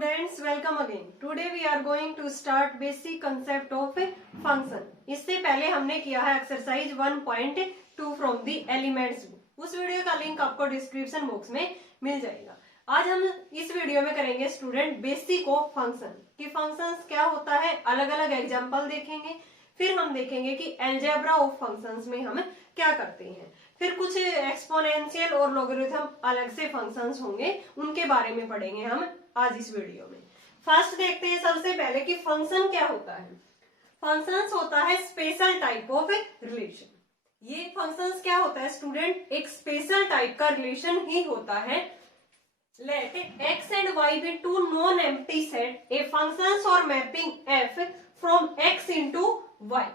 Students, welcome again. Today we are going to start basic concept of a function. इससे पहले हमने किया है exercise 1.2 from the elements book. उस video का लिंक आपको डिस्क्रिप्शन बॉक्स में मिल जाएगा. आज हम इस वीडियो में करेंगे स्टूडेंट बेसिक ऑफ फंक्शन कि फंक्शंस क्या होता है, अलग अलग एग्जांपल देखेंगे. फिर हम देखेंगे कि अलजेब्रा ऑफ फंक्शंस में हम क्या करते हैं. फिर कुछ एक्सपोनेंशियल और लॉगरिथम अलग से फंक्शंस होंगे, उनके बारे में पढ़ेंगे हम आज इस वीडियो में. फर्स्ट देखते हैं सबसे पहले कि फंक्शन क्या होता है. फंक्शंस होता है स्पेशल टाइप ऑफ रिलेशन. ये फंक्शंस क्या होता है स्टूडेंट, एक स्पेशल टाइप का रिलेशन ही होता है. Let x and y be two non-empty set, a functions or mapping f from x into y.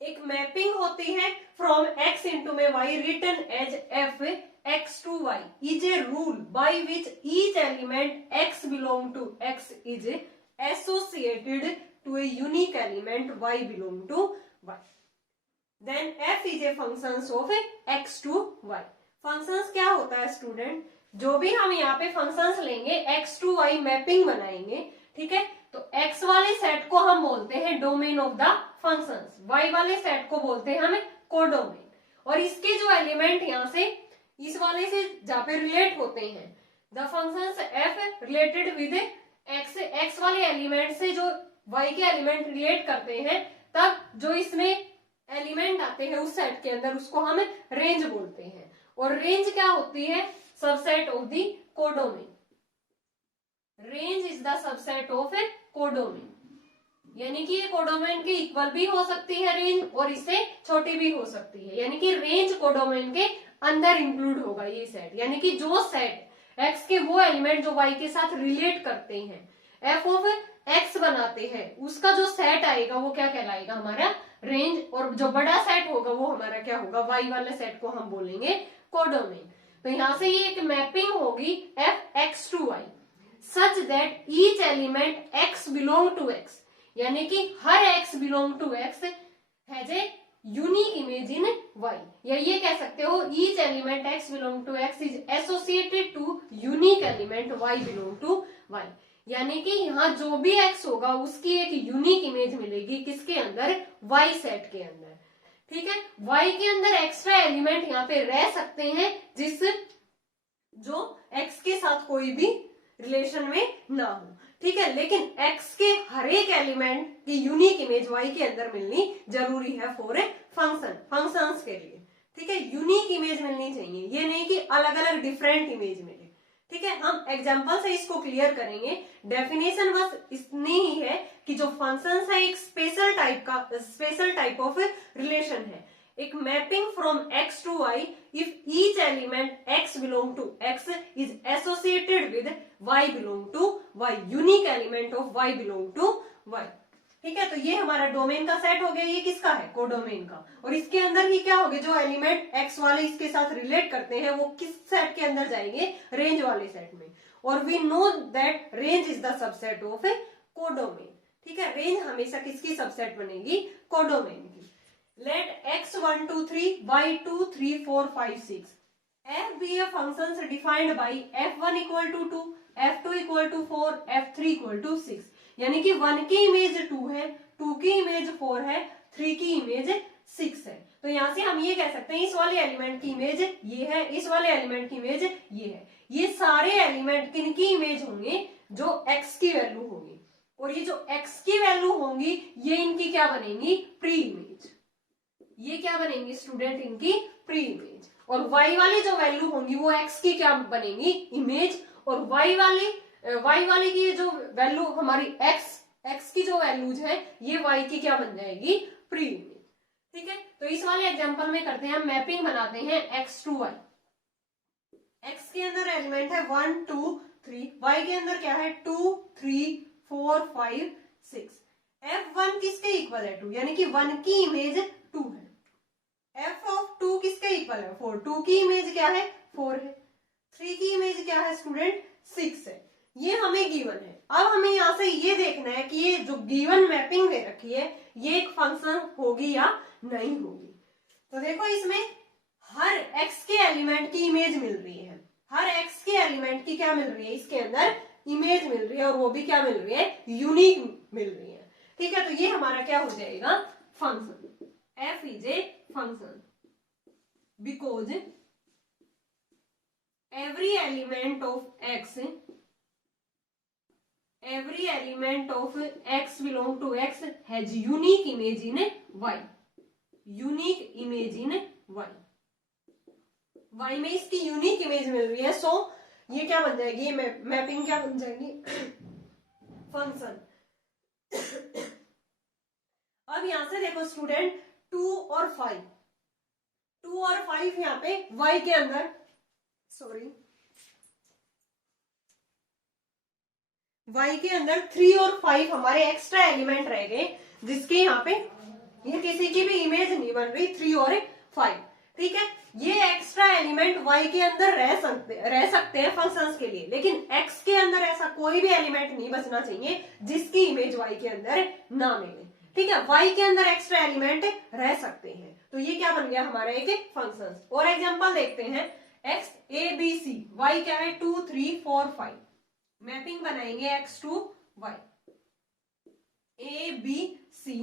एक मैपिंग होती है फ्रॉम x into में y written as f x to y is a rule by which each element x belong to x is associated to a unique element y belong to y. Then f is a functions of x to y. Functions क्या होता है student, जो भी हम यहाँ पे functions लेंगे x to y mapping बनाएंगे, ठीक है. तो x वाले सेट को हम बोलते हैं domain of the functions, y वाले सेट को बोलते हैं हम कोडोमेन. और इसके जो एलिमेंट यहाँ से इस वाले से जहाँ पे रिलेट होते हैं, the functions f related with x वाले एलिमेंट से जो y के एलिमेंट रिलेट करते हैं, तब जो इसमें एलिमेंट आते हैं उस सेट के अंदर उसको हम रेंज बोलते हैं. और रेंज क्या होती है, subset of the codomain. Range is the subset of a codomain, यानी कि ये कोडोमेन के इक्वल भी हो सकती है रेंज, और इससे छोटी भी हो सकती है. यानी कि रेंज कोडोमेन के अंदर इंक्लूड होगा ये सेट. यानी कि जो सेट एक्स के वो एलिमेंट जो वाई के साथ रिलेट करते हैं, एफ ऑफ एक्स बनाते हैं, उसका जो सेट आएगा वो क्या कहलाएगा, हमारा रेंज. और जो बड़ा सेट होगा वो हमारा क्या होगा, वाई वाले सेट को हम बोलेंगे कोडोमेन. तो यहां से ये एक मैपिंग होगी f x to y such that each element x belong to x, यानी कि हर x belong to x has a unique image in y. या ये कह सकते हो each element x belong to x is associated to unique element y belong to y. यानी कि यहाँ जो भी एक्स होगा उसकी एक यूनिक इमेज मिलेगी किसके अंदर, वाई सेट के अंदर. ठीक है, y के अंदर एक्स्ट्रा एलिमेंट यहाँ पे रह सकते हैं जिस जो x के साथ कोई भी रिलेशन में ना हो, ठीक है. लेकिन x के हर एक एलिमेंट की यूनिक इमेज y के अंदर मिलनी जरूरी है फॉर ए फंक्शंस के लिए. ठीक है, यूनिक इमेज मिलनी चाहिए, ये नहीं कि अलग अलग डिफरेंट इमेज मिले. ठीक है, हम एग्जांपल से इसको क्लियर करेंगे. डेफिनेशन बस इतनी ही है कि जो फंक्शंस है एक स्पेशल टाइप ऑफ रिलेशन है, एक mapping from x to y if each element x belong to x is associated with y belong to y, unique element of y belong to y. ठीक है, तो ये हमारा domain का set हो गया. ये किसका है, कोडोमेन का. और इसके अंदर ही क्या होगा, जो एलिमेंट x वाले इसके साथ रिलेट करते हैं वो किस सेट के अंदर जाएंगे, रेंज वाले सेट में. और we know that range is the subset of a codomain. ठीक है, रेंज हमेशा किसकी सबसेट बनेगी, कोडोमेन की. Let x1 2 3 y2 3 4 5 6 f be a functions defined by f1 equal to 2, f2 equal to 4, f3 equal to 6. यानी कि 1 की इमेज 2 है, 2 की इमेज 4 है, 3 की इमेज 6 है. तो यहां से हम ये कह सकते हैं इस वाले एलिमेंट की इमेज ये है, इस वाले एलिमेंट की इमेज ये है. ये सारे एलिमेंट किनकी इमेज होंगे, जो x की वैल्यू होगी. और ये जो x की वैल्यू होंगी ये इनकी क्या बनेंगी, प्री इमेज. ये क्या बनेंगी स्टूडेंट, इनकी प्री इमेज. और y वाली जो वैल्यू होंगी वो x की क्या बनेंगी, इमेज. और y वाले की जो वैल्यू हमारी x की जो वैल्यूज है ये y की क्या बन जाएगी, प्री इमेज. ठीक है, तो इस वाले एग्जांपल में करते हैं, हम मैपिंग बनाते हैं x टू y. x के अंदर एलिमेंट है 1 2 3, y के अंदर क्या है 2 3 4 5 6. f1 किसके इक्वल है 2, यानी कि 1 की इमेज 2 है. f ऑफ 2 किसके इक्वल है 4, 2 की इमेज क्या है 4 है, 3 की इमेज क्या है स्टूडेंट 6 है. ये हमें गिवन है. अब हमें यहाँ से ये देखना है कि ये जो गिवन मैपिंग दे रखी है ये एक फंक्शन होगी या नहीं होगी. तो देखो इसमें हर x के एलिमेंट की इमेज मिल रही है, हर x के एलिमेंट की क्या मिल रही है, इसके अंदर इमेज मिल रही है, और वो भी क्या मिल रही है, यूनिक मिल रही है। ठीक है, तो ये हमारा क्या हो जाएगा, function. F is a function because every element of x belong to x has unique image in y, unique image in y। y में इसकी यूनिक इमेज मिल रही है, सो ये क्या बन जाएगी, मैपिंग क्या बन जाएगी, फंक्शन। अब यहां से देखो स्टूडेंट, 2 और 5, 2 और 5 यहाँ पे y के अंदर, सॉरी y के अंदर 3 और 5 हमारे एक्स्ट्रा एलिमेंट रह गए, जिसके यहाँ पे ये किसी की भी इमेज नहीं बन रही, 3 और 5। ठीक है, ये एक्स्ट्रा एलिमेंट y के अंदर रह सकते हैं फंक्शंस के लिए, लेकिन x के अंदर ऐसा कोई भी एलिमेंट नहीं बचना चाहिए जिसकी इमेज y के अंदर ना मिले। ठीक है, y के अंदर एक्स्ट्रा एलिमेंट रह सकते हैं, तो ये क्या बन गया हमारा एक फंक्शन। और एग्जांपल देखते हैं, x a b c, y क्या है 2 3 4 5, मैपिंग बनाएंगे x to y, a b c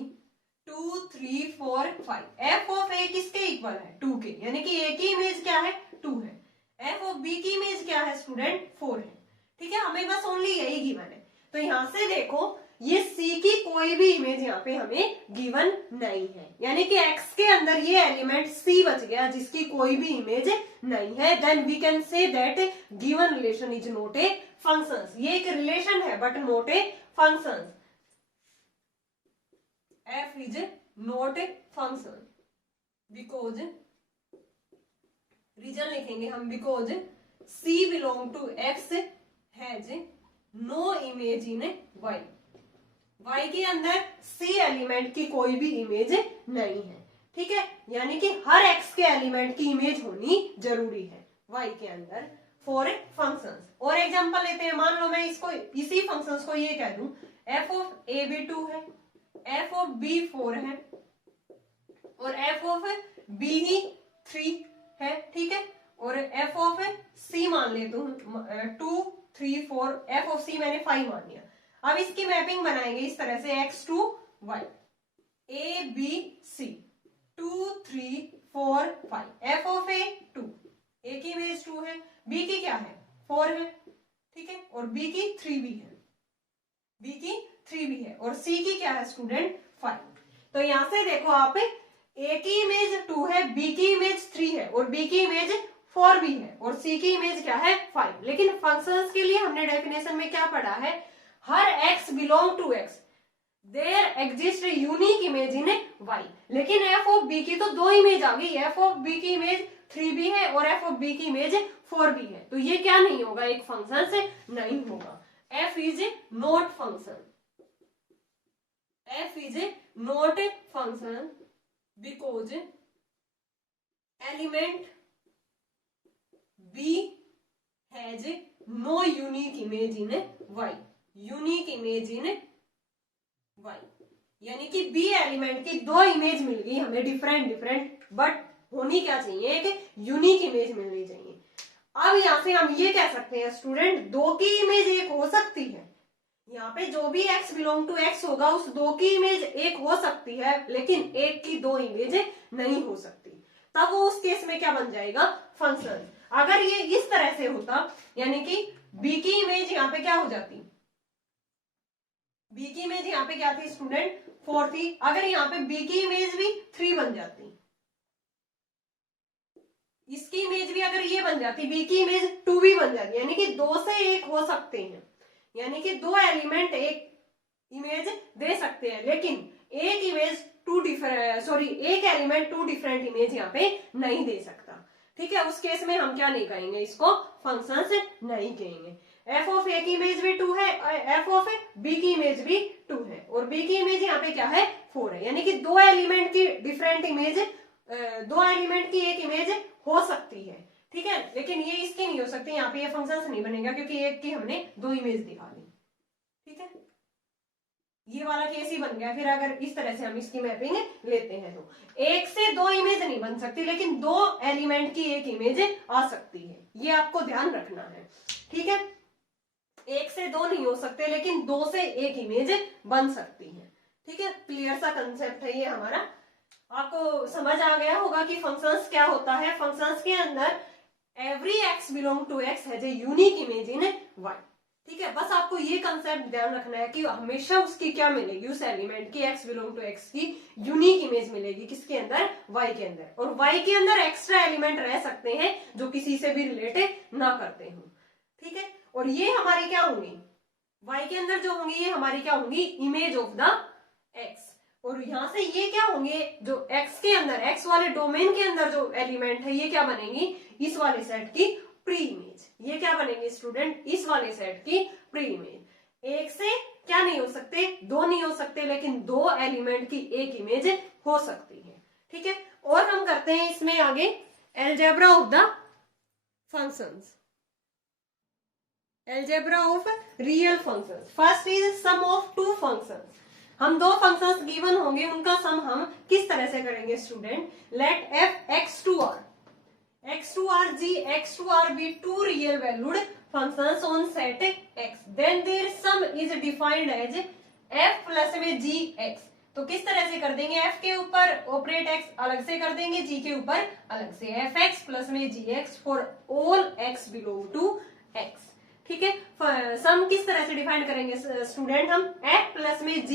2 3 4 5, f of a किसके इक्वल है, 2 के, यानी कि a की इमेज क्या है, 2 है, f ऑफ b की इमेज क्या है स्टूडेंट, 4 है। ठीक है, हमें बस ओनली यही गिवन है, तो यहां से देखो ये c की कोई भी इमेज यहाँ पे हमें गिवन नहीं है, यानी कि x के अंदर ये एलिमेंट c बच गया जिसकी कोई भी इमेज नहीं है, then we can say that given relation is not a function. ये एक रिलेशन है but not a function, f is not a function because, reason लिखेंगे हम, because c belong to x has no image in y, y के अंदर c element की कोई भी इमेज नहीं है। ठीक है, यानी कि हर x के एलिमेंट की इमेज होनी जरूरी है y के अंदर फॉर ए फंक्शन। और एग्जांपल लेते हैं, मान लो मैं इसको, इसी फंक्शंस को ये कह दूं, f ऑफ a भी 2 है, f ऑफ b 4 है, और f ऑफ b ही 3 है। ठीक है, और f ऑफ c मान लेता हूं 2 3 4, f ऑफ c मैंने 5 मान लिया। अब इसकी मैपिंग बनाएंगे इस तरह से, x to y, a b c 2 3 4 5, f of a 2, a की इमेज 2 है, b की क्या है 4 है, ठीक है, और b की 3 भी है, b की 3 भी है, और c की क्या है स्टूडेंट 5। तो यहां से देखो आप, a की इमेज 2 है, b की इमेज 3 है, और b की इमेज 4 भी है, और c की इमेज क्या है 5। लेकिन फंक्शंस के लिए हमने डेफिनेशन में क्या पढ़ा है, हर x belong to x there exist unique image in y। लेकिन f ऑफ b की तो 2 इमेज आ गई, f ऑफ b की इमेज 3 भी है और f ऑफ b की इमेज 4 भी है, तो ये क्या नहीं होगा, एक फंक्शन से नहीं होगा। f is not function, f is not function because element b has no unique image in y, unique image in y, यानी कि b एलिमेंट की 2 इमेज मिल गई हमें डिफरेंट, बट होनी क्या चाहिए, एक यूनिक इमेज मिलनी चाहिए। अब यहां से हम ये कह सकते हैं स्टूडेंट, 2 की इमेज एक हो सकती है, यहाँ पे जो भी x बिलोंग टू x होगा उस 2 की इमेज एक हो सकती है, लेकिन एक की 2 इमेज नहीं हो सकती, तब वो उस केस में क्या बन जाएगा, फंक्शन। अगर ये इस तरह से होता, यानी कि b की इमेज यहाँ पे क्या हो जाती, b की इमेज यहाँ पे क्या थी स्टूडेंट 4 थी, अगर यहाँ पे b की इमेज भी 3 बन जाती, इसकी इमेज भी अगर ये बन जाती, b की इमेज 2 भी बन जाती, यानी कि 2 से एक हो सकते हैं, यानी कि 2 एलिमेंट एक इमेज दे सकते हैं, लेकिन एक इमेज एक एलिमेंट 2 डिफरेंट इमेज यहाँ पे नहीं दे सकता। ठीक है, उस केस में हम क्या नहीं कहेंगे, इसको फंक्शन से नहीं कहेंगे। f ऑफ a की इमेज भी 2 है, f ऑफ b की इमेज भी 2 है, और b की इमेज यहाँ पे क्या है 4 है, यानी कि 2 एलिमेंट की डिफरेंट इमेज, 2 एलिमेंट की एक इमेज हो सकती है। ठीक है, लेकिन ये इसकी नहीं हो सकती, यहाँ पे ये फंक्शन से नहीं बनेगा क्योंकि एक की हमने 2 इमेज दिखा दी। ठीक है, ये वाला केस ही बन गया। फिर अगर इस तरह से हम इसकी मैपिंग लेते हैं तो 1 से 2 इमेज नहीं बन सकती, लेकिन 2 एलिमेंट की एक इमेज आ सकती है, ये आपको ध्यान रखना है। ठीक है, एक से दो नहीं हो सकते, लेकिन दो से एक इमेज बन सकती है। ठीक है, क्लियर सा कंसेप्ट है ये हमारा। आपको समझ आ गया होगा कि फंक्शंस क्या होता है। फंक्शंस के अंदर every X belong to x has a unique image in Y. ठीक है, बस आपको ये कंसेप्ट ध्यान रखना है कि हमेशा उसकी क्या मिलेगी, उस एलिमेंट की एक्स बिलोंग टू एक्स की यूनिक इमेज मिलेगी, किसके अंदर, वाई के अंदर। और वाई के अंदर एक्स्ट्रा एलिमेंट रह सकते हैं जो किसी से भी रिलेट ना करते हो। ठीक है, और ये हमारी क्या होंगी, वाई के अंदर जो होंगी ये हमारी क्या होंगी, इमेज ऑफ द एक्स। और यहां से ये क्या होंगे, जो एक्स के अंदर, एक्स वाले डोमेन के अंदर जो एलिमेंट है ये क्या बनेंगी, इस वाले सेट की प्री इमेज। ये क्या बनेंगे स्टूडेंट, इस वाले सेट की प्री इमेज। एक से क्या नहीं हो सकते, दो नहीं हो सकते, लेकिन दो एलिमेंट की एक इमेज हो सकती है। ठीक है, और हम करते हैं इसमें आगे algebra of the functions, algebra of real functions. First is sum of two functions. हम दो फंक्शंस गिवन होंगे, उनका सम हम किस तरह से करेंगे student, let F x to R g x to r be two real valued functions on set x, then their sum is defined as f plus में g x। तो किस तरह से कर देंगे, f के ऊपर ऑपरेट x अलग से कर देंगे, g के ऊपर अलग से, f x प्लस में g x for all x belong to x। ठीक है, सम किस तरह से डिफाइन करेंगे स्टूडेंट, हम f प्लस में g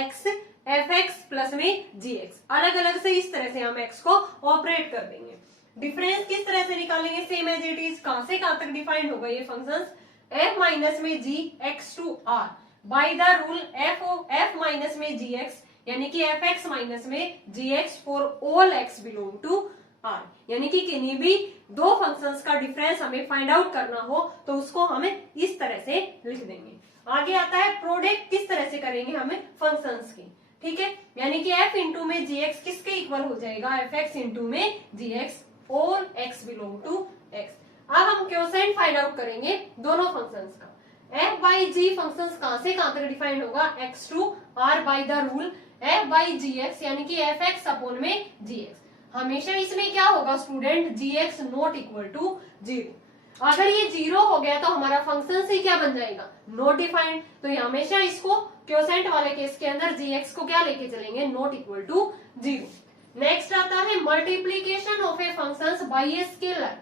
x F x plus में जी एक्स, अलग अलग से इस तरह से हम एक्स को ऑपरेट कर देंगे। डिफरेंस किस तरह से निकालेंगे, सेम एज इट इज, कहां से कहां तक डिफाइंड होगा ये फंक्शंस, एफ माइनस में g x to R by the rule f minus में जी एक्स, यानी कि एफ एक्स माइनस में g x for all x belong to R. यानी कि किन्हीं भी दो फंक्शंस का डिफरेंस हमें फाइंड आउट करना हो तो उसको हमें इस तरह से लिख देंगे। आगे आता है प्रोडक्ट किस तरह से करेंगे हमें फंक्शंस की। ठीक है, यानी कि f इंटू में जी एक्स किसके इक्वल हो जाएगा, एफ एक्स इंटू में g x all x belong to x। अब हम क्वोशिएंट फाइंड आउट करेंगे दोनों फंक्शंस का। f बाई जी फंक्शंस कहां से कहां तक डिफाइंड होगा, x to r by the rule f by G x, यानी कि एफ एक्स अपॉन में जी एक्स। हमेशा इसमें क्या होगा student, G X not equal to zero. अगर ये जीरो हो गया तो हमारा फंक्शन से क्या बन जाएगा, नॉट डिफाइंड। तो ये हमेशा इसको क्वोशिएंट वाले केस के अंदर जी एक्स को क्या लेके चलेंगे, not equal to zero. Next आता है multiplication of a functions by a scalar,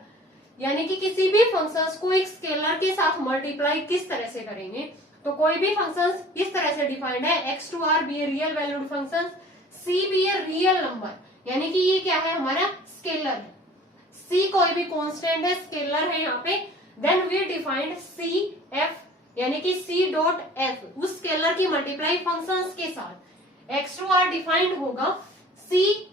यानी कि किसी भी फंक्शंस को एक स्केलर के साथ मल्टीप्लाई किस तरह से करेंगे। तो कोई भी फंक्शंस इस तरह से डिफाइंड है, x to R be a real valued function, c be a real number, यानी कि ये क्या है हमारा स्केलर है, सी कोई भी कांस्टेंट है, स्केलर है यहाँ पे। Then we defined c f, यानी कि सी डॉट एफ उस स्केलर की मल्टीप्लाई फंक्शंस के साथ। एक्स टू आर डिफाइंड होगा, सी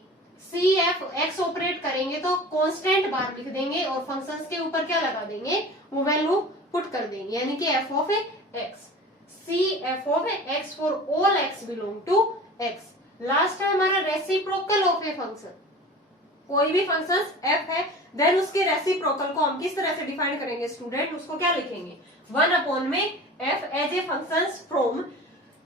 एफ एक्स ऑपरेट करेंगे तो कांस्टेंट बार लिख देंगे और फंक्शंस के ऊपर क्या लगा देंगे, वो वैल्यू पुट कर देंगे, यानी कि f of x, c f of x for all x belong to X. Last है हमारा रेसिप्रोकल ऑफ ए फंक्शन। कोई भी फंक्शन f है, देन उसके रेसिप्रोकल को हम किस तरह से डिफाइन करेंगे स्टूडेंट, उसको क्या लिखेंगे, वन अपॉन में f as a function from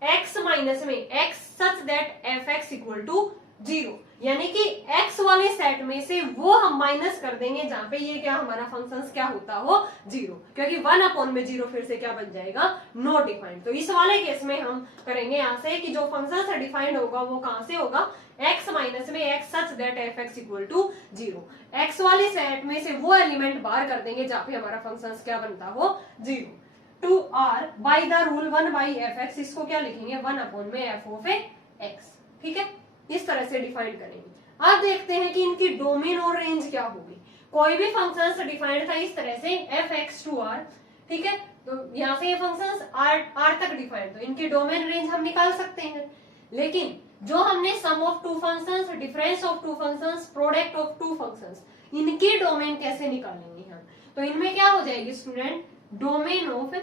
x minus में x such that f x equal to zero, यानी कि x वाले सेट में से वो हम माइनस कर देंगे जहां पे ये क्या हमारा फंक्शंस क्या होता हो, जीरो, क्योंकि वन अपॉन में जीरो फिर से क्या बन जाएगा, नॉट डिफाइंड। तो इस वाले केस में हम करेंगे यहाँ से कि जो फंक्शन से डिफाइंड होगा वो कहां से होगा, x माइनस में x such that f x equal to zero. X वाले सेट में से वो एलिमेंट बाहर कर देंगे जहां पे हमारा फंक्शन क्या बनता हो, zero. To R by the rule one by f x, इसको क्या लिखेंगे, वन अपॉन में एफ ऑफ एक्स। ठीक है, इस तरह से डिफाइन करेंगे। अब देखते हैं कि इनकी डोमेन और रेंज क्या होगी। कोई भी फंक्शन डिफाइंड था इस तरह से एफ एक्स टू आर, ठीक है, तो यहाँ से ये फंक्शन आर तक डिफाइंड, तो इनकी डोमेन रेंज हम निकाल सकते हैं। लेकिन जो हमने sum of two functions, difference of two functions, product of two functions, इनकी डोमेन कैसे निकालेंगे हम, तो इनमें क्या हो जाएगी student, domain of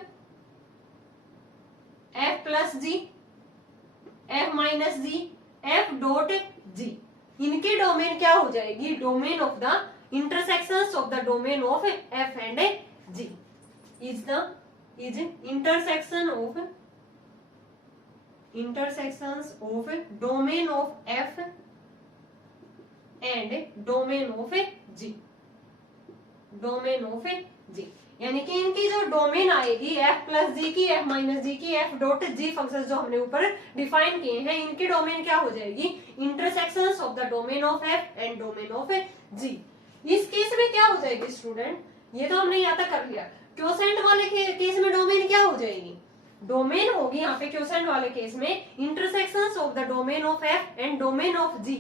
f plus g, f minus g, f dot g, इनकी डोमेन क्या हो जाएगी, domain of the intersections of the domain of f and g is intersection of domain of f and domain of g, यानी कि इनकी जो domain आएगी f plus जी की, f माइनस जी की, f डॉट जी फंक्शन जो हमने ऊपर डिफाइन किए हैं, इनकी डोमेन क्या हो जाएगी, intersections of the domain of f and domain of g। इस केस में क्या हो जाएगी स्टूडेंट, ये तो हमने यहाँ तक कर लिया। क्वोशेंट वाले केस में डोमेन क्या हो जाएगी, डोमेन होगी यहाँ पे क्वोशेंट वाले केस में intersections of the domain of f and domain of g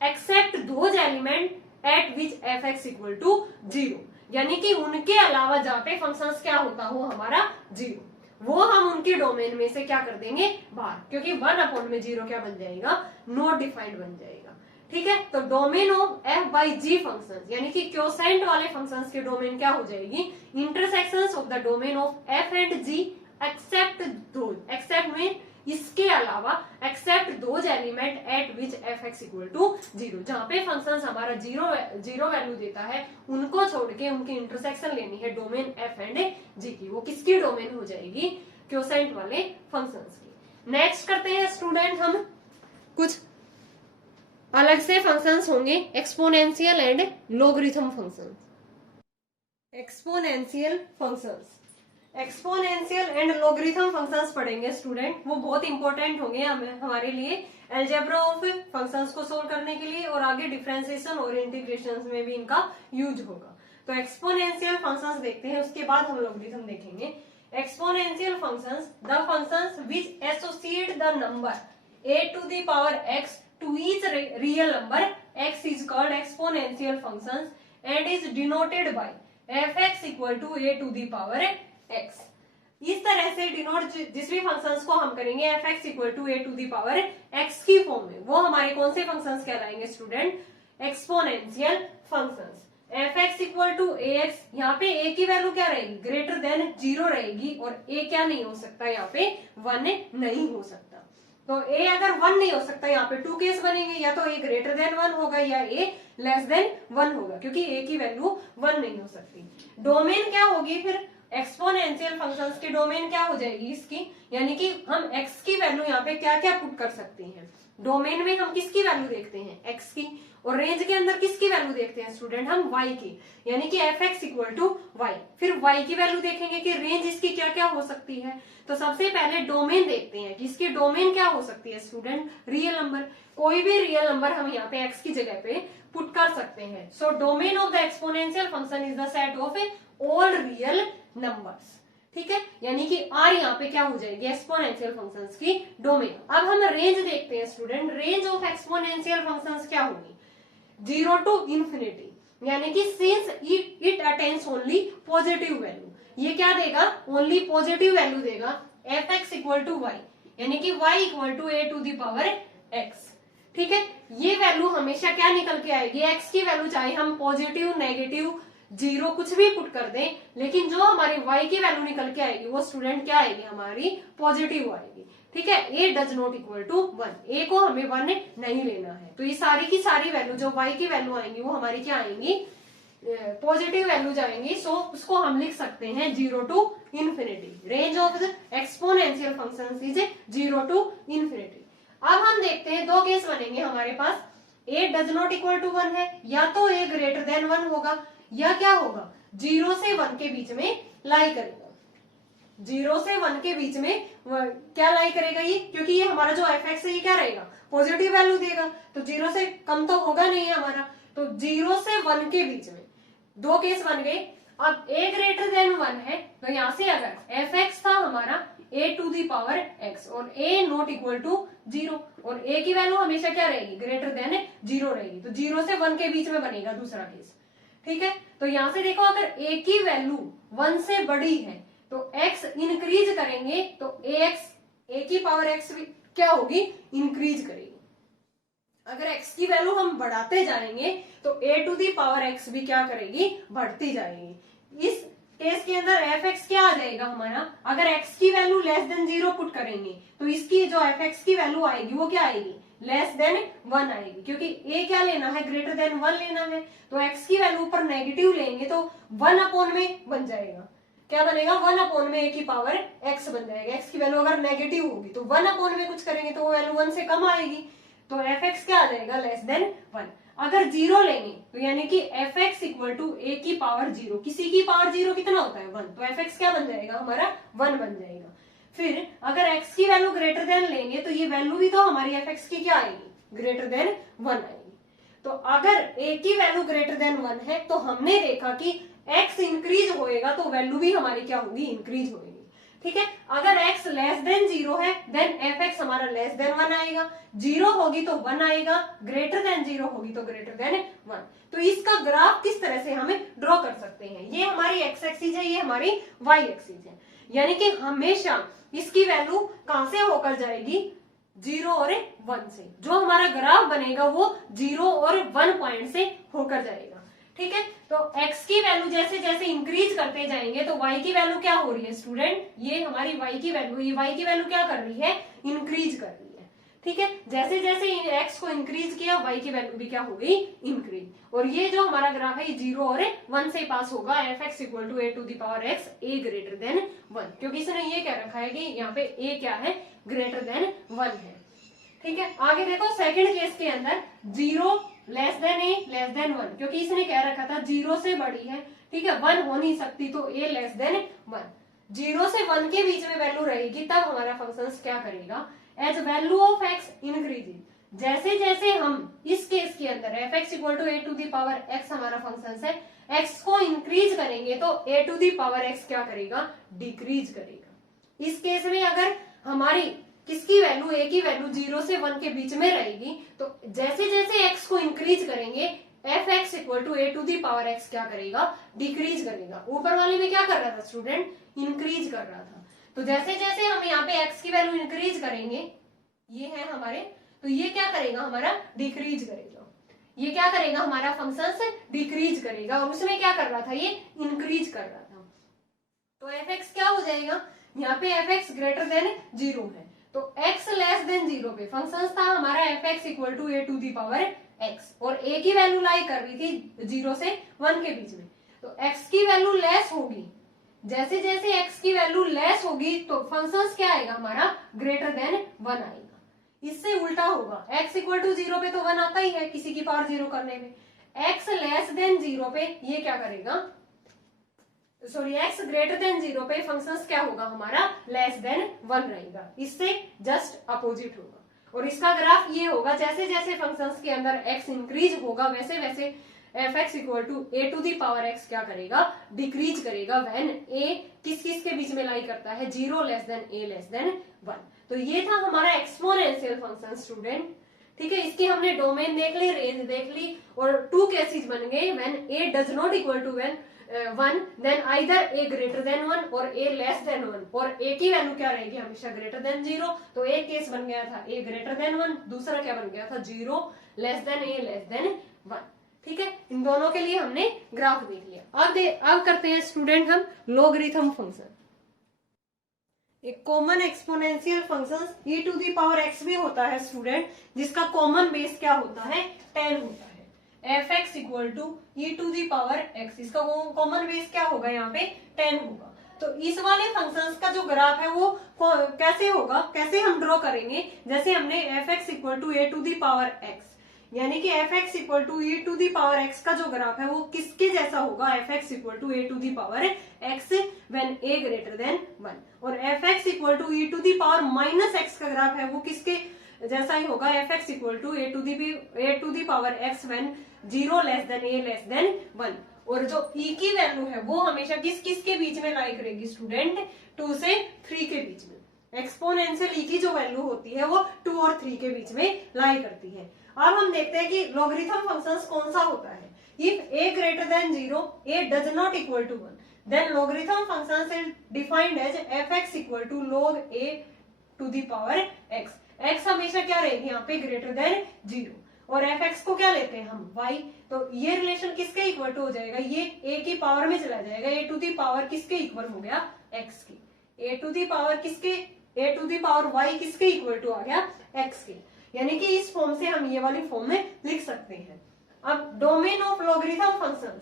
except those element at which fx equal to 0, यानी कि उनके अलावा जहाँ पे फंक्शंस क्या होता हो हमारा 0, वो हम उनकी डोमेन में से क्या कर देंगे बाहर, क्योंकि 1/0 क्या बन जाएगा, नॉट डिफाइंड बन जाएगा। ठीक है, तो domain of f by g functions यानी कि क्वोशेंट वाले फंक्शंस के डोमेन क्या हो जाएगी, intersections of the domain of f and g except those, except में इसके अलावा, except those element at which fx equal to 0, जहां पे फंक्शंस हमारा जीरो वैल्यू देता है उनको छोड़ के उनकी इंटरसेक्शन लेनी है डोमेन f एंड g की, वो किसकी डोमेन हो जाएगी, क्वोशेंट वाले फंक्शंस की। नेक्स्ट करते हैं स्टूडेंट हम कुछ अलग से फंक्शंस होंगे, exponential and logarithm functions. Exponential functions, exponential and logarithm functions पढ़ेंगे स्टूडेंट, वो बहुत इंपॉर्टेंट होंगे हमारे लिए अलजेब्रा ऑफ फंक्शंस को सोल्व करने के लिए, और आगे डिफरेंशिएशन और इंटीग्रेशन में भी इनका यूज होगा। तो एक्सपोनेंशियल फंक्शंस देखते हैं, उसके बाद हम लोगरिथम देखेंगे। Exponential functions, the functions which associate the number a to the power x to each real number x is called exponential functions and is denoted by fx equal to a to the power x। इस तरह से denote जिस भी functions को हम करेंगे fx equal to a to the power x की form में, वो हमारे कौन से फंक्शंस कहलाएंगे student, exponential functions. fx equal to ax, यहाँ पे a की वैल्यू क्या रहेगी, ग्रेटर देन 0 रहेगी, और a क्या नहीं हो सकता, यहाँ पे 1 नहीं हो सकता। तो a अगर 1 नहीं हो सकता, यहाँ पे 2 केस बनेंगे, या तो a ग्रेटर देन 1 होगा या a लेस देन 1 होगा, क्योंकि a की वैल्यू 1 नहीं हो सकती। डोमेन क्या होगी फिर, एक्सपोनेंशियल फंक्शंस की डोमेन क्या हो जाएगी इसकी, यानी कि हम x की वैल्यू यहाँ पे क्या क्या पुट कर सकते हैं, डोमेन में हम किसकी वैल्यू देखते हैं, x की, और रेंज के अंदर किसकी वैल्यू देखते हैं स्टूडेंट, हम y की, यानी कि fx इक्वल टू y। फिर y की वैल्यू देखेंगे कि रेंज इसकी क्या क्या हो सकती है। तो सबसे पहले डोमेन देखते हैं कि इसकी डोमेन क्या हो सकती है स्टूडेंट, रियल नंबर, कोई भी रियल नंबर हम यहाँ पे x की जगह पे पुट कर सकते हैं। So domain of the exponential function is the set of all real numbers. ठीक है, यानी कि r यहाँ पे क्या हो जाएगी, एक्सपोनेंशियल फंक्शंस की डोमेन। अब हम रेंज देखते हैं student, range of exponential functions क्या होगी, 0 टू इंफिनिटी, यानी कि since it attains only positive value, ये क्या देगा, ओनली पॉजिटिव वैल्यू देगा, fx इक्वल टू y, यानी कि y equal to a to the power x। ठीक है, ये वैल्यू हमेशा क्या निकल के आएगी, x की वैल्यू चाहे हम पॉजिटिव, नेगेटिव, 0 कुछ भी पुट कर दें, लेकिन जो हमारी y की वैल्यू निकल के आएगी वो स्टूडेंट क्या आएगी, हमारी पॉजिटिव आएगी। ठीक है, a does not equal to 1, a को हमें 1 नहीं लेना है, तो ये सारी की सारी वैल्यू जो y की वैल्यू आएंगी वो हमारी क्या आएंगी, पॉजिटिव वैल्यू जाएंगी। सो उसको हम लिख सकते हैं 0 to infinity. Range of the exponential functions is 0 to infinity. अब हम देखते हैं, दो केस बनेंगे हमारे पास, a does not equal to 1 है, या तो a ग्रेटर देन 1 होगा, या क्या होगा, 0 से 1 के बीच में लाई करेगा, 0 से 1 के बीच में क्या लाई करेगा ये, क्योंकि ये हमारा जो fx है ये क्या रहेगा, पॉजिटिव वैल्यू देगा, तो 0 से कम तो होगा नहीं हमारा, तो 0 से 1 के बीच में दो केस बन गए। अब a ग्रेटर देन 1 है, तो यहां से अगर fx था हमारा a to the power x और a नॉट इक्वल टू 0, और a की वैल्यू हमेशा क्या रहेगी, ग्रेटर देन 0 रहेगी, तो 0 से 1 के बीच में बनेगा दूसरा केस। ठीक है, तो यहां से देखो, अगर a की वैल्यू 1 से बड़ी है तो x इंक्रीज करेंगे, तो a की पावर x भी क्या होगी, इंक्रीज करेगी। अगर x की वैल्यू हम बढ़ाते जाएंगे तो a to the power x भी क्या करेगी, बढ़ती जाएगी। इस केस के अंदर fx क्या आ जाएगा हमारा, अगर x की वैल्यू लेस देन 0 पुट करेंगे तो इसकी जो fx की वैल्यू आएगी वो क्या आएगी, लेस देन 1 आएगी, क्योंकि a क्या लेना है, ग्रेटर देन 1 लेना है, तो x की वैल्यू ऊपर नेगेटिव लेंगे तो 1 अपॉन में बन जाएगा, क्या बनेगा, 1 अपॉन में a की पावर x बन जाएगा। x की वैल्यू अगर नेगेटिव होगी तो 1 अपॉन में कुछ करेंगे तो वो वैल्यू 1 से कम आएगी, तो एफ एक्स क्या आ जाएगा, लेस देन 1। अगर 0 लेंगे तो यानी कि एफ एक्स इक्वल टू ए की पावर 0, किसी की पावर 0 कितना होता है 1, तो एफ एक्स क्या बन जाएगा हमारा 1 बन जाएगा। फिर अगर x की वैल्यू ग्रेटर देन लेंगे तो ये वैल्यू भी तो हमारी एफ एक्स की क्या आएगी, ग्रेटर देन 1 आएगी। तो अगर a की वैल्यू ग्रेटर देन 1 है तो हमने देखा कि x इंक्रीज होएगा तो वैल्यू भी हमारी क्या होगी, इंक्रीज होगी। ठीक है, अगर x लेस देन 0 है देन एफ एक्स हमारा लेस देन 1 आएगा, 0 होगी तो 1 आएगा, ग्रेटर देन 0 होगी तो ग्रेटर देन 1। तो इसका ग्राफ किस तरह से हमें ड्रॉ कर सकते हैं, ये हमारी x एक्सिस है, ये हमारी y एक्सिस है। यानी कि हमेशा इसकी वैल्यू कहां से होकर जाएगी, 0 और 1 से। जो हमारा ग्राफ बनेगा वो 0 और 1 पॉइंट से होकर जाएगा। ठीक है, तो x की वैल्यू जैसे जैसे इंक्रीज करते जाएंगे तो y की वैल्यू क्या हो रही है स्टूडेंट, ये हमारी y की वैल्यू, ये y की वैल्यू क्या कर रही है, इंक्रीज कर रही है। ठीक है, जैसे जैसे x को इंक्रीज किया y की वैल्यू भी क्या हो गई, इंक्रीज। और ये जो हमारा ग्राफ है 0 और 1 से पास होगा, f x equal to a to the power x a greater than 1, क्योंकि इसने ये क्या रखा है कि यहाँ पे a क्या है, ग्रेटर देन 1 है। ठीक है, आगे देखो सेकंड केस के अंदर 0 लेस देन ए लेस देन 1, क्योंकि इसने क्या रखा था 0 से बड़ी है। ठीक है, 1 हो नहीं सकती तो a लेस देन 1, 0 से 1 के बीच में वैल्यू रहेगी तब हमारा फंक्शन क्या करेगा, as value of x increasing. जैसे जैसे हम इस केस के अंदर f x equal to a to the power x हमारा फंक्शन है, एक्स को इंक्रीज करेंगे तो a to the power x क्या करेगा, डिक्रीज करेगा। इस केस में अगर हमारी किसकी वैल्यू, ए की वैल्यू 0 से 1 के बीच में रहेगी तो जैसे जैसे x को इंक्रीज करेंगे f x equal to a to the power x क्या करेगा, डिक्रीज करेगा। ऊपर वाले में क्या कर रहा था स्टूडेंट, इंक्रीज कर रहा था। तो जैसे जैसे हम यहाँ पे x की वैल्यू इंक्रीज करेंगे, ये है हमारे, तो ये क्या करेगा हमारा, डिक्रीज करेगा। ये क्या करेगा, हमारा फंक्शन से डिक्रीज करेगा, और उसमें क्या कर रहा था, ये इंक्रीज कर रहा था। तो एफ एक्स क्या हो जाएगा, यहाँ पे एफ एक्स ग्रेटर देन 0 है तो x लेस देन 0 पे फंक्शन था हमारा f x equal to a to the power x, और a की वैल्यू लाई कर रही थी 0 से 1 के बीच में। तो x की वैल्यू लेस होगी, जैसे जैसे x की वैल्यू लेस होगी तो फंक्शन क्या आएगा हमारा, ग्रेटर देन 1 आएगा। इससे उल्टा होगा, x इक्वल टू 0 पे तो 1 आता ही है किसी की पावर 0 करने में, x लेस देन 0 पे ये क्या करेगा, सॉरी x ग्रेटर देन 0 पे फंक्शंस क्या होगा हमारा, लेस देन 1 रहेगा। इससे जस्ट अपोजिट होगा। और इसका ग्राफ ये होगा, जैसे जैसे फंक्शंस के अंदर x इंक्रीज होगा वैसे वैसे f x equal to a to the power x क्या करेगा, डिक्रीज करेगा व्हेन a किस किस के बीच में लाई करता है, 0 less than a less than 1। तो ये था हमारा एक्सपोनेंशियल फंक्शन स्टूडेंट। ठीक है, इसकी हमने डोमेन देख ली, रेंज देख ली, और 2 केसेस बन गए, when a does not equal to when 1 then either a greater than 1 और a लेस देन 1, और a की वैल्यू क्या रहेगी, हमेशा ग्रेटर देन 0। तो एक केस बन गया था a ग्रेटर देन 1, दूसरा क्या बन गया था 0 less than a less than 1। ठीक है, इन दोनों के लिए हमने ग्राफ देख लिया। अब करते हैं स्टूडेंट हम लोगरिथम फंक्शन। एक common exponential function e to the power x भी होता है स्टूडेंट, जिसका कॉमन बेस क्या होता है, 10 होता है। F x equal to e to the power x, इसका कॉमन बेस क्या होगा, यहाँ पे 10 होगा। तो इस वाले फंक्शंस का जो ग्राफ है वो कैसे होगा, कैसे हम ड्रॉ करेंगे, जैसे हमने f x equal to a to the power x, यानी कि f x equal to e to the power x का जो ग्राफ है वो किसके जैसा होगा, f x equal to a to the power x when a greater than 1, और f x equal to e to the power minus x का graph है वो किसके जैसा ही होगा, f x equal to a to the power x when 0 less than a less than 1। और जो e की वैल्यू है वो हमेशा किस किस के बीच में लाई करेगी स्टूडेंट, 2 से 3 के बीच में। एक्सपोनेंशियल e की जो वैल्यू होती है वो 2 और 3 के बीच में लाई करती है। अब हम देखते हैं कि लॉगरिथम फंक्शंस कौन सा होता है। If a greater than 0, a does not equal to 1, then logarithm functions is defined as f x equal to log a to the power x। x हमेशा क्या रहेगी यहाँ पे, ग्रेटर देन 0, और एफ एक्स को क्या लेते हैं हम, y। तो ये रिलेशन किसके इक्वल टू हो जाएगा, ये a की पावर में चला जाएगा, a टू दी पावर किसके इक्वल हो गया, x की। a टू दी पावर किसके, a to the power y किसके इक्वल टू आ गया, x के। यानी कि इस फॉर्म से हम ये वाली फॉर्म में लिख सकते हैं। अब domain of logarithm function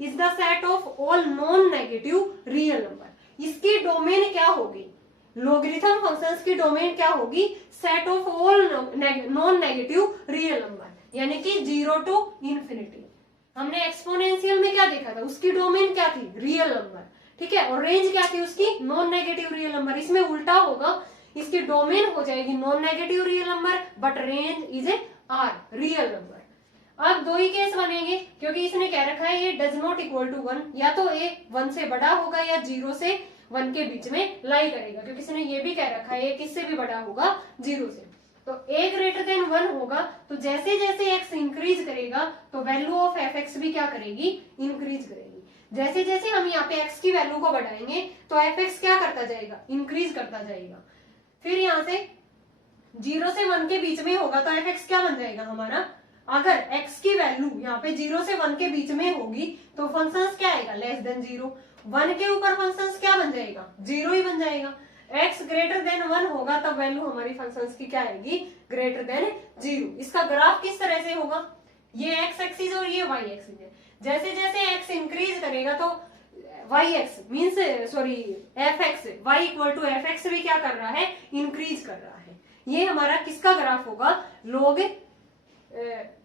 is the set of all non negative real number. इसकी डोमेन क्या होगी, लोगरिथम फंक्शंस की डोमेन क्या होगी, set of all non negative real number, यानी कि 0 to इंफिनिटी। हमने एक्सपोनेंशियल में क्या देखा था, उसकी डोमेन क्या थी, रियल नंबर, ठीक है, और रेंज क्या थी उसकी, नॉन नेगेटिव रियल नंबर। इसमें उल्टा होगा, इसकी डोमेन हो जाएगी non negative real number but range is A R real number. अब दो ही केस बनेंगे, क्योंकि इसने क्या रखा है, ये डज नॉट इक्वल टू 1, या तो ए 1 से बड़ा होगा या 0 से 1 के बीच में लाई करेगा, क्योंकि इसने ये भी कह रखा है ये किससे भी बड़ा होगा, 0 से। तो a ग्रेटर देन 1 होगा, तो जैसे जैसे x इंक्रीज करेगा तो वैल्यू ऑफ एफ एक्स भी क्या करेगी, इंक्रीज करेगी। जैसे जैसे हम यहाँ पे x की वैल्यू को बढ़ाएंगे तो एफ एक्स क्या करता जाएगा, इंक्रीज करता जाएगा। फिर यहाँ से 0 से 1 के बीच में होगा तो एफ एक्स क्या बन जाएगा हमारा, अगर x की वैल्यू यहाँ पे 0 से 1 के बीच में होगी तो फंक्शंस क्या आएगा, लेस देन 0। 1 के ऊपर फंक्शंस क्या बन जाएगा, 0 ही बन जाएगा। x ग्रेटर देन 1 होगा तब वैल्यू हमारी फंक्शंस की क्या आएगी, ग्रेटर देन 0। इसका ग्राफ किस तरह से होगा, ये x एक्सिस और ये y एक्सिस है। जैसे जैसे x इंक्रीज करेगा तो y x means sorry f x, y equal to f x भी क्या कर रहा है, इंक्रीज कर रहा है। ये हमारा किसका ग्राफ होगा, लोग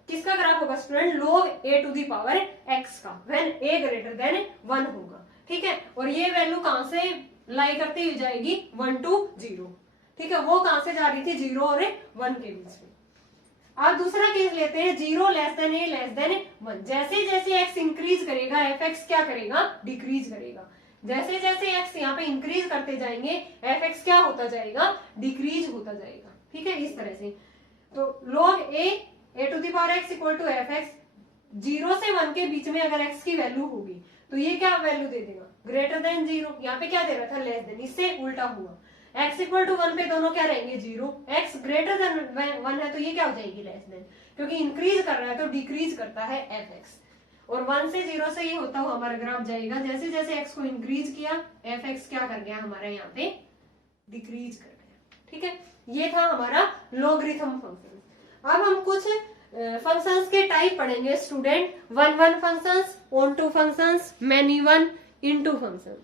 किसका ग्राफ होगा student, log a to the power x का, व्हेन a ग्रेटर देन 1 होगा, ठीक है। और ये वैल्यू कहां से लाई करती हुई जाएगी, 1 to 0, ठीक है, वो कहां से जा रही थी, 0 और 1 के बीच में। अब दूसरा केस लेते हैं, 0 less than a less than 1। जैसे जैसे x इंक्रीज करेगा एफ एक्स क्या करेगा, डिक्रीज करेगा। जैसे जैसे x यहाँ पे इंक्रीज करते जाएंगे एफ एक्स क्या होता जाएगा, डिक्रीज होता जाएगा, ठीक है, इस तरह से। तो log a to the power x equal to f x, 0 से 1 के बीच में अगर x की वैल्यू होगी तो ये क्या वैल्यू दे देगा, ग्रेटर देन 0। यहाँ पे क्या दे रहा था, लेस देन, इससे उल्टा हुआ, x इक्वल टू 1 पे दोनों क्या रहेंगे, 0। x ग्रेटर देन 1 है तो ये क्या हो जाएगी, लेस देन, क्योंकि इंक्रीज कर रहा है तो डिक्रीज करता है एफ एक्स। और 1 से 0 से ये होता हुआ हमारा ग्राफ जाएगा, जैसे जैसे x को इंक्रीज किया एफ एक्स क्या कर गया हमारा यहाँ पे, डिक्रीज कर गया, ठीक है। ये था हमारा लॉगरिथम फंक्शन। अब हम कुछ फंक्शंस के टाइप पढ़ेंगे student, one one functions, onto functions, many one, into function.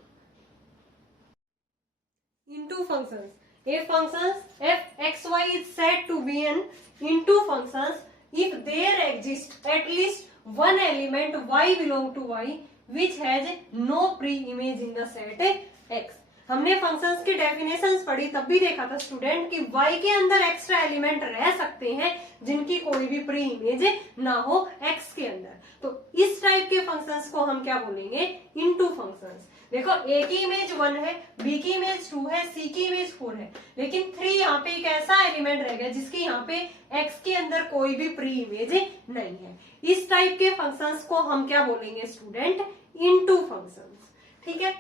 Into functions, if functions f x y is said to be an into functions if there exists at least one element y belong to y which has no pre-image in the set x। हमने functions की definitions पढ़ी, तब भी देखा था student कि y के अंदर एक्स्ट्रा एलिमेंट रह सकते हैं जिनकी कोई भी प्री इमेज ना हो x के अंदर। तो इस टाइप के फंक्शंस को हम क्या बोलेंगे, इनटू फंक्शंस। देखो a की इमेज 1 है, b की इमेज 2 है, c की इमेज 4 है, लेकिन 3 यहाँ पे एक ऐसा एलिमेंट रह गया जिसकी यहाँ पे x के अंदर कोई भी प्री इमेज नहीं है। इस टाइप के फंक्शंस को हम क्या बोलेंगे स्टूडेंट, इनटू फंक्शंस, ठीक है।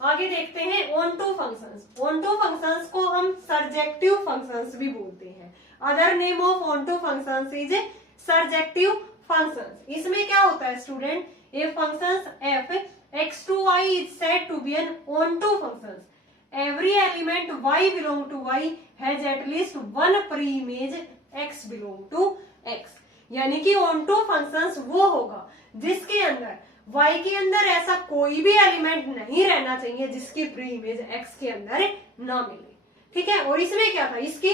आगे देखते हैं onto functions. Onto functions को हम सर्जेक्टिव फंक्शंस भी बोलते हैं। Other name of onto functions is surjective functions. इसमें क्या होता है student, a functions f x to y is said to be an onto functions. Every element y belong to y has at least one pre-image x belong to x। यानी कि onto functions वो होगा जिसके अंदर y के अंदर ऐसा कोई भी एलिमेंट नहीं रहना चाहिए जिसकी प्री इमेज x के अंदर ना मिले, ठीक है। और इसमें क्या था, इसकी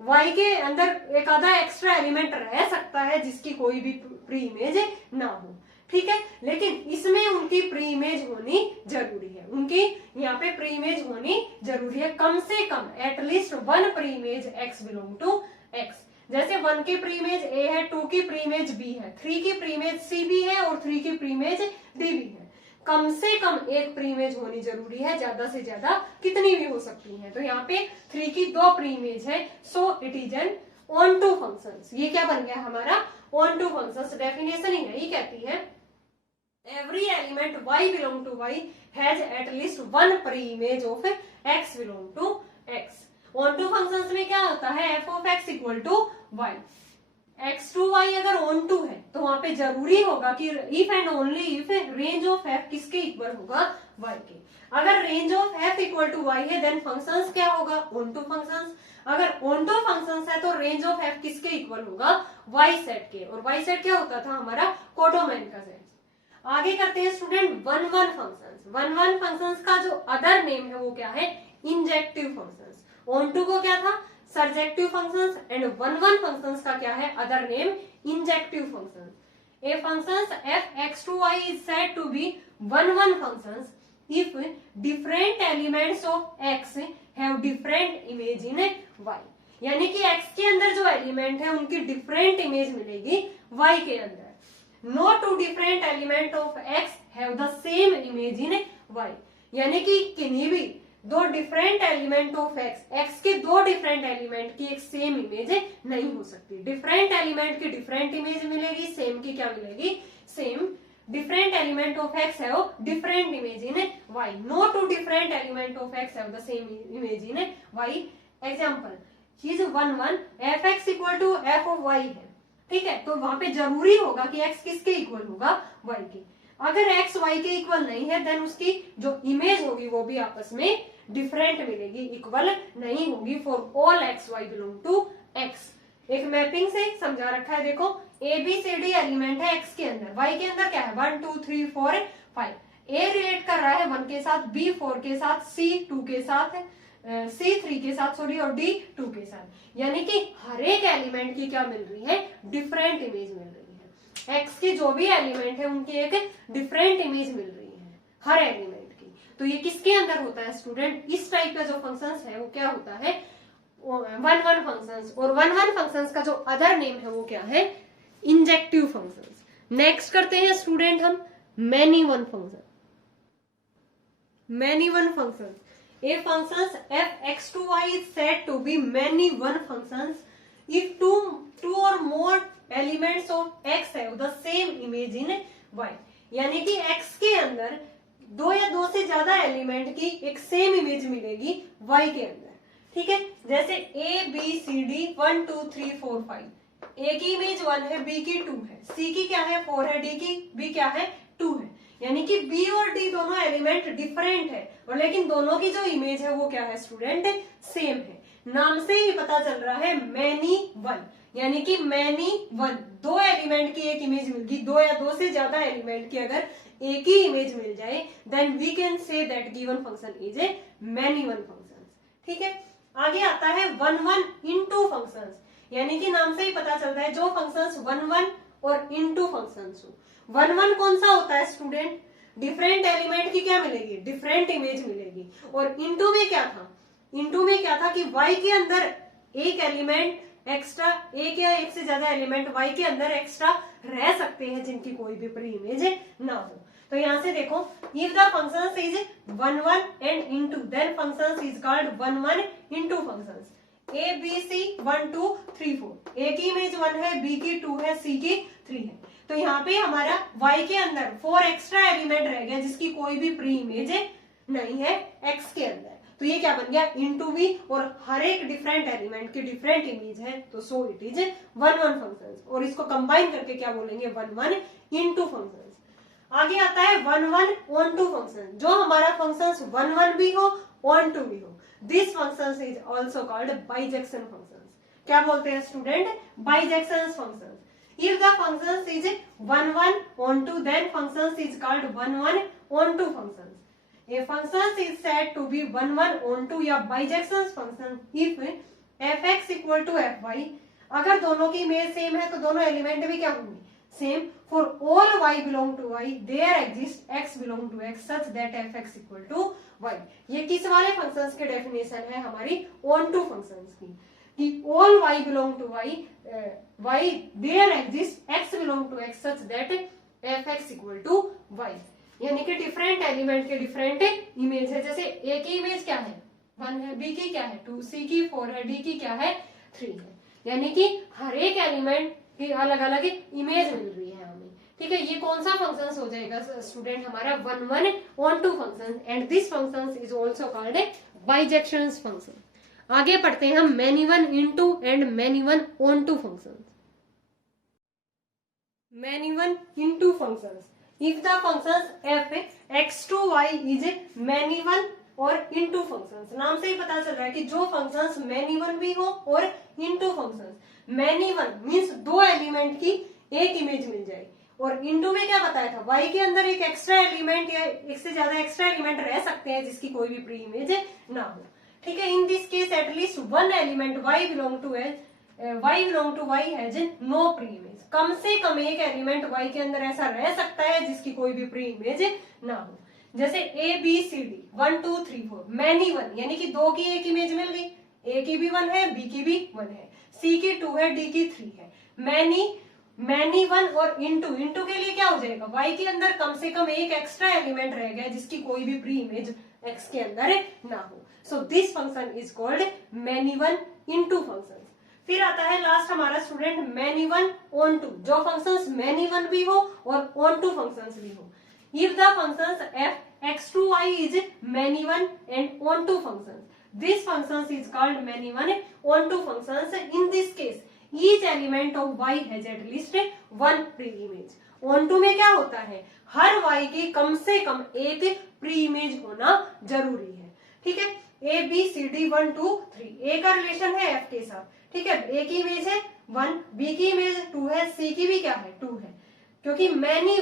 y के अंदर एक आधा एक्स्ट्रा एलिमेंट रह सकता है जिसकी कोई भी प्री इमेज ना हो, ठीक है, लेकिन इसमें उनकी प्री इमेज होनी जरूरी है, उनकी यहाँ पे प्री इमेज होनी जरूरी है, कम से कम at least one pre image x belong to x। जैसे 1 की प्री इमेज a है, 2 की प्री इमेज b है, 3 की प्री इमेज c भी है और 3 की प्री इमेज d भी है। कम से कम एक प्री इमेज होनी जरूरी है, ज्यादा से ज्यादा कितनी भी हो सकती है। तो यहाँ पे 3 की 2 प्री इमेज है, so it is an onto functions. ये क्या बन गया हमारा, ऑन टू फंक्शंस। डेफिनेशन ही यही कहती है, every element y belong to y has at least one pre-image of x belong to x। on to functions में क्या होता है, f of x equal to y, x to y अगर on to है तो वहां पे जरूरी होगा कि if and only if range of f किसके इक्वल होगा, y के। अगर range of f equal to y है देन functions क्या होगा, on to functions। अगर on to functions है तो range of f किसके इक्वल होगा, y सेट के। और y सेट क्या होता था हमारा, कोडोमैन का सेट। आगे करते हैं student one one functions. One one functions का जो अदर नेम है वो क्या है, इंजेक्टिव फंक्शंस। ऑन टू को क्या था, surjective functions, and one one functions का क्या है, other name injective functions. A functions f(x(2y) is said to be one-one functions if different elements of x have different image in y। यानी कि x के अंदर जो एलिमेंट है उनकी डिफरेंट इमेज मिलेगी y के अंदर। No two different element of x have the same image in y। यानी कि किन्हीं भी दो डिफरेंट एलिमेंट ऑफ एक्स के दो डिफरेंट एलिमेंट की एक सेम इमेज नहीं हो सकती। डिफरेंट एलिमेंट की डिफरेंट इमेज मिलेगी, सेम की क्या मिलेगी, same. Different element of x है different image in y. No two different element of x have the same image in y. Example चीज 1 1 f x equal to f of y है, ठीक है, तो वहां पे जरूरी होगा कि एक्स किसके इक्वल होगा, वाई के। अगर एक्स वाई के इक्वल नहीं है देन उसकी जो इमेज होगी वो भी आपस में डिफरेंट मिलेगी, इक्वल नहीं होगी। For all x y belong to X. एक मैपिंग से समझा रखा है, देखो a b c d element है एक्स के अंदर, वाई के अंदर क्या है 1 2 3 4 5। ए रिलेट कर रहा है 1 के साथ, बी 4 के साथ, सी 2 के साथ, सी 3 के साथ सॉरी, और डी 2 के साथ। यानी कि हर एक एलिमेंट की क्या मिल रही है, डिफरेंट इमेज मिल रही है। एक्स के जो भी एलिमेंट है उनकी एक डिफरेंट इमेज मिल रही है हर एलिमेंट की। तो ये किसके अंदर होता है स्टूडेंट, इस टाइप का जो फंक्शंस है वो क्या होता है, वन वन फंक्शंस। और वन वन फंक्शंस का जो अदर नेम है वो क्या है, इंजेक्टिव फंक्शंस। नेक्स्ट करते हैं स्टूडेंट हम many one function. Many one functions, a functions f(x(2y) is said to be many one functions if two or more elements of x have the same image in y। यानी कि x के अंदर दो या दो से ज्यादा एलिमेंट की एक सेम इमेज मिलेगी y के अंदर, ठीक है। जैसे a b c d 1 2 3 4 5, a की इमेज 1 है, b की 2 है, c की क्या है 4 है, d की b क्या है 2 है। यानी कि B और D दोनों एलिमेंट डिफरेंट है और लेकिन दोनों की जो इमेज है वो क्या है स्टूडेंट, सेम है। नाम से ही पता चल रहा है मैनी वन, यानी कि मैनी वन, दो एलिमेंट की एक इमेज मिलगी, दो या दो से ज्यादा एलिमेंट की अगर एक ही इमेज मिल जाए then we can say that given function is a many one function, ठीक है। आगे आता है वन वन इनटू फंक्शंस, यानी कि नाम से ही पता चलता है जो फंक्शंस वन वन और इनटू फंक्शंस हो। वन वन कौन सा होता है स्टूडेंट, डिफरेंट एलिमेंट की क्या मिलेगी, डिफरेंट इमेज मिलेगी। और इनटू में क्या था, इनटू में क्या था कि y के अंदर एक एलिमेंट एक्स्ट्रा, एक या एक से ज्यादा एलिमेंट y के अंदर एक्स्ट्रा रह सकते हैं जिनकी कोई भी प्री इमेज ना हो। तो यहां से देखो if the function is one one and into then function is called one one into functions. A b c 1 2 3 4, a की इमेज 1 है, बी की 2 है, सी की 3 है। तो यहाँ पे हमारा y के अंदर 4 एक्स्ट्रा एलिमेंट रह गया जिसकी कोई भी प्री इमेज नहीं है x के अंदर। तो ये क्या बन गया इनटू v, और हर एक डिफरेंट एलिमेंट की डिफरेंट इमेज है, तो सो it is one one functions. और इसको कंबाइन करके क्या बोलेंगे, वन वन इनटू फंक्शंस। आगे आता है one one onto function, जो हमारा फंक्शंस वन वन भी हो ऑन टू भी हो, this functions is also called bijection functions. क्या बोलते हैं student, bijection functions. If the functions is 1 1 onto then functions is called 1 1 onto functions. A function is said to be 1 1 onto या bijection function if f(x) equal to fy। अगर दोनों की image same है तो दोनों एलिमेंट भी क्या होंगे, same. For all y belong to y there exists x belong to x such that f(x) equal to y। ये किस वाले फंक्शंस के डेफिनेशन है, हमारी ऑन टू फंक्शंस की, कि all y belong to y, y there exists x belong to x such that f(x) equal to y। यानी कि डिफरेंट एलिमेंट के डिफरेंट इमेज है। जैसे a की इमेज क्या है 1 है, b की क्या है 2, c की 4 है, d की क्या है 3 है। यानी कि हर एक एलिमेंट की अलग अलग इमेज मिल रही है हमें, ठीक है। ये कौन सा फंक्शन हो जाएगा स्टूडेंट, हमारा one one onto function, and this function is also called a bijection function. आगे पढ़ते हैं हम many one into and many one onto functions. Many one into functions, if the functions f(x(2y) is many one और into functions. नाम से ही पता चल रहा है कि जो फंक्शंस मैनी वन भी हो और into functions. Many one means दो एलिमेंट की एक इमेज मिल जाए, और इनटू में क्या बताया था, y के अंदर एक एक्स्ट्रा एलिमेंट या एक से ज्यादा एक्स्ट्रा एलिमेंट रह सकते हैं जिसकी कोई भी प्री इमेज ना हो। ठीक है, in this case at least one element y belong to y has no pre image. कम से कम एक एलिमेंट y के अंदर ऐसा रह सकता है जिसकी कोई भी प्री इमेज ना हो। जैसे a b c d 1 2 3 4 many one, यानी कि 2 की एक इमेज मिल गई, ए की भी 1 है, बी की भी 1 है, सी की 2 है, डी की 3 है। मैनी 1 और इंटू के लिए क्या हो जाएगा, y के अंदर कम से कम एक एक्स्ट्रा एलिमेंट रह गया जिसकी कोई भी प्री इमेज x के अंदर ना हो। So this function is called many one into function. फिर आता है लास्ट हमारा student many one onto, जो फंक्शंस मैनी वन भी हो और ऑन टू फंक्शंस भी हो। If the functions f x to y is many one and onto functions, this functions is called many one onto functions. In this case, each element of y has at least one pre-image. onto में क्या होता है, हर y की कम से कम एक pre-image होना जरूरी है। ठीक है, a b c d 1 2 3 a का रिलेशन है f के साथ। ठीक है, a की इमेज है 1, b की इमेज 2 है, c की भी क्या है 2 है, क्योंकि मैनी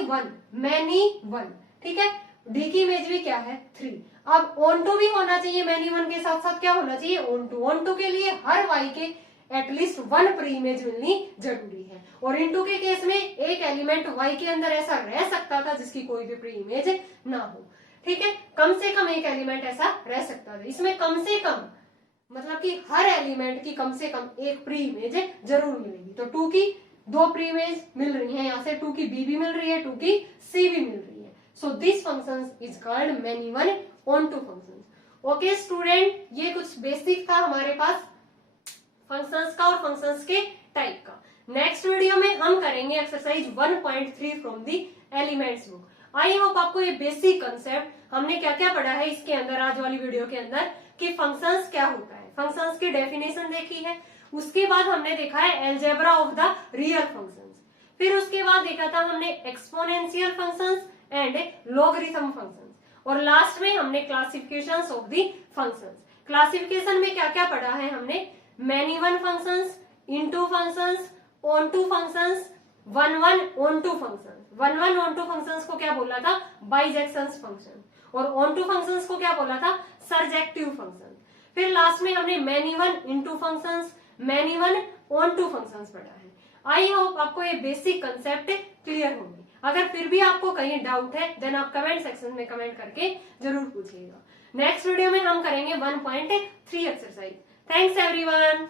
वन। ठीक है, डी की इमेज भी क्या है 3। अब ऑन टू भी होना चाहिए, मैनी वन के साथ साथ क्या होना चाहिए ऑन टू के लिए हर वाई के एटलीस्ट वन प्री इमेज मिलनी जरूरी है। और इनटू के केस में एक एलिमेंट वाई के अंदर ऐसा रह सकता था जिसकी कोई भी प्री इमेज ना हो। ठीक है, कम से कम एक एलिमेंट ऐसा रह सकता था। इसमें कम से कम मतलब कि हर एलिमेंट की कम से कम एक प्री इमेज जरूर मिलेगी। तो 2 की 2 प्री इमेज मिल रही है, यहाँ से 2 की बी भी मिल रही है, 2 की सी भी मिल रही है। So this function is called many one onto function. Okay student, ये कुछ बेसिक था हमारे पास फंक्शंस का और फंक्शंस के टाइप का। नेक्स्ट वीडियो में हम करेंगे exercise 1.3 from the elements book. I hope आपको ये बेसिक कंसेप्ट हमने क्या क्या पढ़ा है इसके अंदर आज वाली वीडियो के अंदर, कि फंक्शंस क्या होता है, फंक्शंस की डेफिनेशन देखी है। उसके बाद हमने देखा है algebra of the real functions. फिर उसके बाद देखा था हमने exponential functions and logarithm functions. और लास्ट में हमने classifications of the functions. Classification में क्या क्या पढ़ा है हमने, many one functions, into functions, onto functions, one one onto functions. One one onto functions को क्या बोला था, बाइजेक्शंस फंक्शन। और ऑन टू फंक्शंस को क्या बोला था, सर्जेक्टिव फंक्शन। फिर लास्ट में हमने many one into functions, many one onto functions पढ़ा है। आई होप आपको ये बेसिक कंसेप्ट क्लियर होंगे। अगर फिर भी आपको कहीं डाउट है देन आप कमेंट सेक्शन में कमेंट करके जरूर पूछिएगा। नेक्स्ट वीडियो में हम करेंगे 1.3 एक्सरसाइज। Thanks everyone.